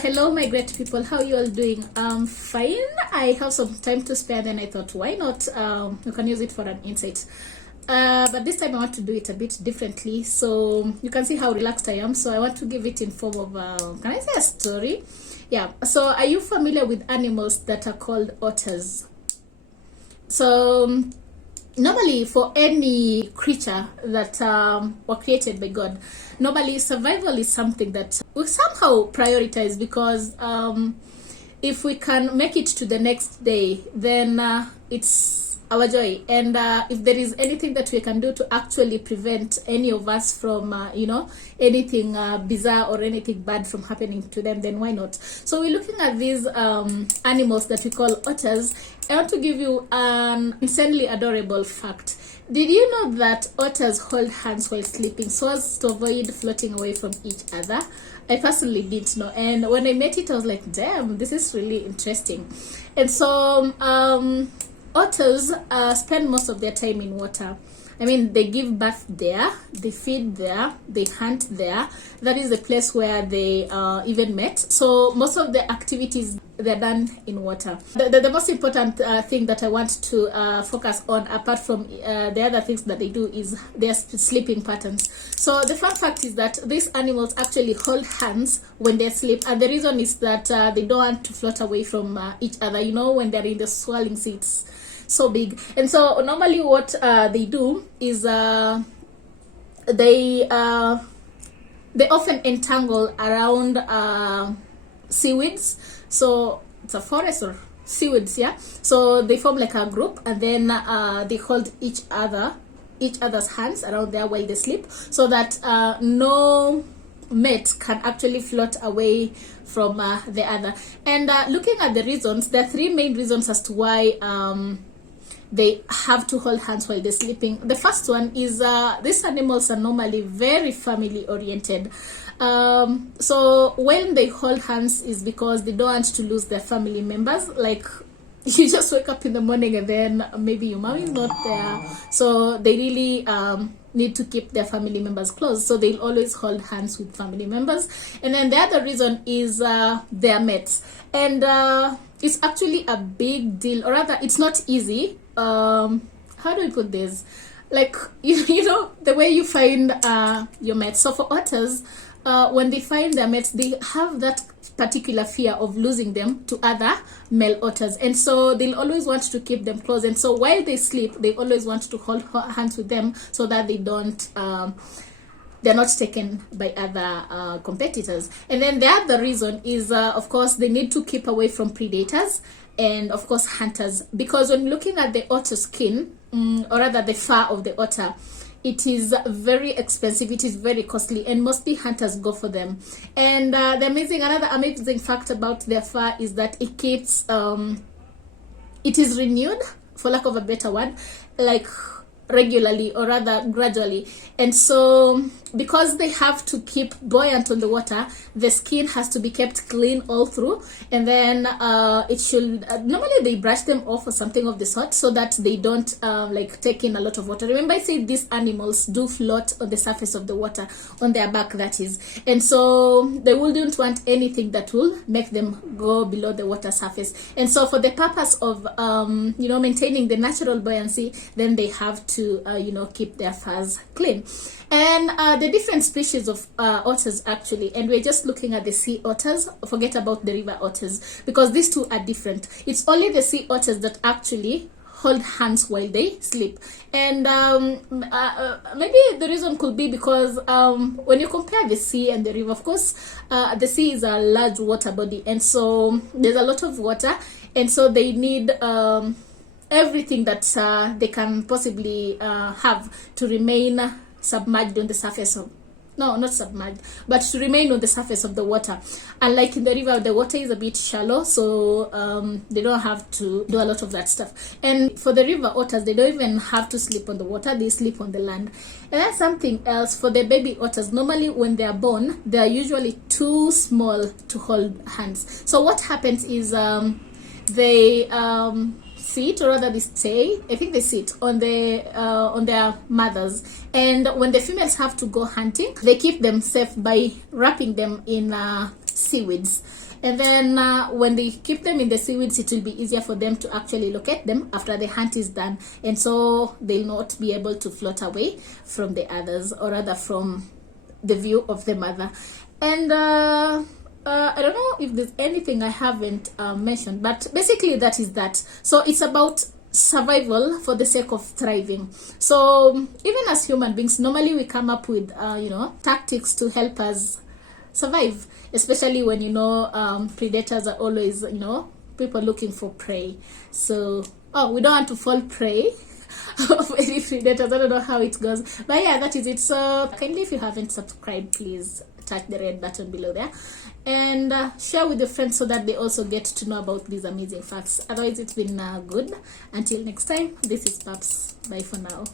Hello my great people, how you all doing? Fine. I have some time to spare, then I thought why not you can use it for an insight. But this time I want to do it a bit differently, so you can see how relaxed I am. So I want to give it in form of can I say a story? Yeah. So are you familiar with animals that are called otters? So normally for any creature that were created by God, normally survival is something that we somehow prioritize, because if we can make it to the next day, then it's our joy. And if there is anything that we can do to actually prevent any of us from anything bizarre or anything bad from happening to them, then why not? So we're looking at these animals that we call otters. I want to give you an insanely adorable fact. Did you know that otters hold hands while sleeping so as to avoid floating away from each other? I personally didn't know, and when I met it I was like, damn, this is really interesting. And so otters spend most of their time in water. I mean, they give birth there, they feed there, they hunt there. That is the place where they even met. So most of the activities, they're done in water. The most important thing that I want to focus on, apart from the other things that they do, is their sleeping patterns. So the fun fact is that these animals actually hold hands when they sleep, and the reason is that they don't want to float away from each other, when they're in the swirling seats so big. And so normally what they do is they often entangle around seaweeds. So it's a forest or seaweeds, yeah. So they form like a group, and then they hold each other's hands around there while they sleep, so that no mate can actually float away from the other. And looking at the reasons, there are three main reasons as to why they have to hold hands while they're sleeping. The first one is these animals are normally very family oriented. So when they hold hands is because they don't want to lose their family members. Like, you just wake up in the morning and then maybe your mom is not there, so they really need to keep their family members close, so they'll always hold hands with family members. And then the other reason is their mates. And it's actually a big deal, or rather it's not easy. How do we put this? Like, the way you find your mates. So for otters, when they find their mates, they have that particular fear of losing them to other male otters, and so they'll always want to keep them close. And so while they sleep, they always want to hold hands with them, so that they don't they're not taken by other competitors. And then the other reason is of course they need to keep away from predators and of course hunters, because when looking at the otter skin, or rather the fur of the otter, it is very expensive, it is very costly, and mostly hunters go for them. And another amazing fact about their fur is that it keeps it is renewed, for lack of a better word, like regularly, or rather gradually. And so because they have to keep buoyant on the water, the skin has to be kept clean all through. And then it should normally they brush them off or something of the sort, so that they don't like take in a lot of water. Remember I said these animals do float on the surface of the water, on their back, that is. And so they wouldn't want anything that will make them go below the water surface. And so for the purpose of maintaining the natural buoyancy, then they have to keep their furs clean. And the different species of otters actually, and we're just looking at the sea otters, forget about the river otters, because these two are different. It's only the sea otters that actually hold hands while they sleep. And maybe the reason could be because when you compare the sea and the river, of course the sea is a large water body, and so there's a lot of water, and so they need everything that they can possibly have to remain submerged on the surface of, no, not submerged, but to remain on the surface of the water. Unlike in the river, the water is a bit shallow, so they don't have to do a lot of that stuff. And for the river otters, they don't even have to sleep on the water, they sleep on the land. And that's something else. For the baby otters, normally when they are born, they are usually too small to hold hands. So what happens is they sit, or rather they stay, I think they sit on their mothers, and when the females have to go hunting, they keep them safe by wrapping them in seaweeds. And then when they keep them in the seaweeds, it will be easier for them to actually locate them after the hunt is done, and so they'll not be able to float away from the others, or rather from the view of the mother. And I don't know if there's anything I haven't mentioned, but basically that is that. So it's about survival for the sake of thriving. So even as human beings, normally we come up with tactics to help us survive, especially when predators are always people looking for prey. So we don't want to fall prey of any predators. I don't know how it goes, but yeah, that is it. So kindly, if you haven't subscribed, please touch the red button below there and share with your friends so that they also get to know about these amazing facts. Otherwise, it's been good. Until next time, this is Paps. Bye for now.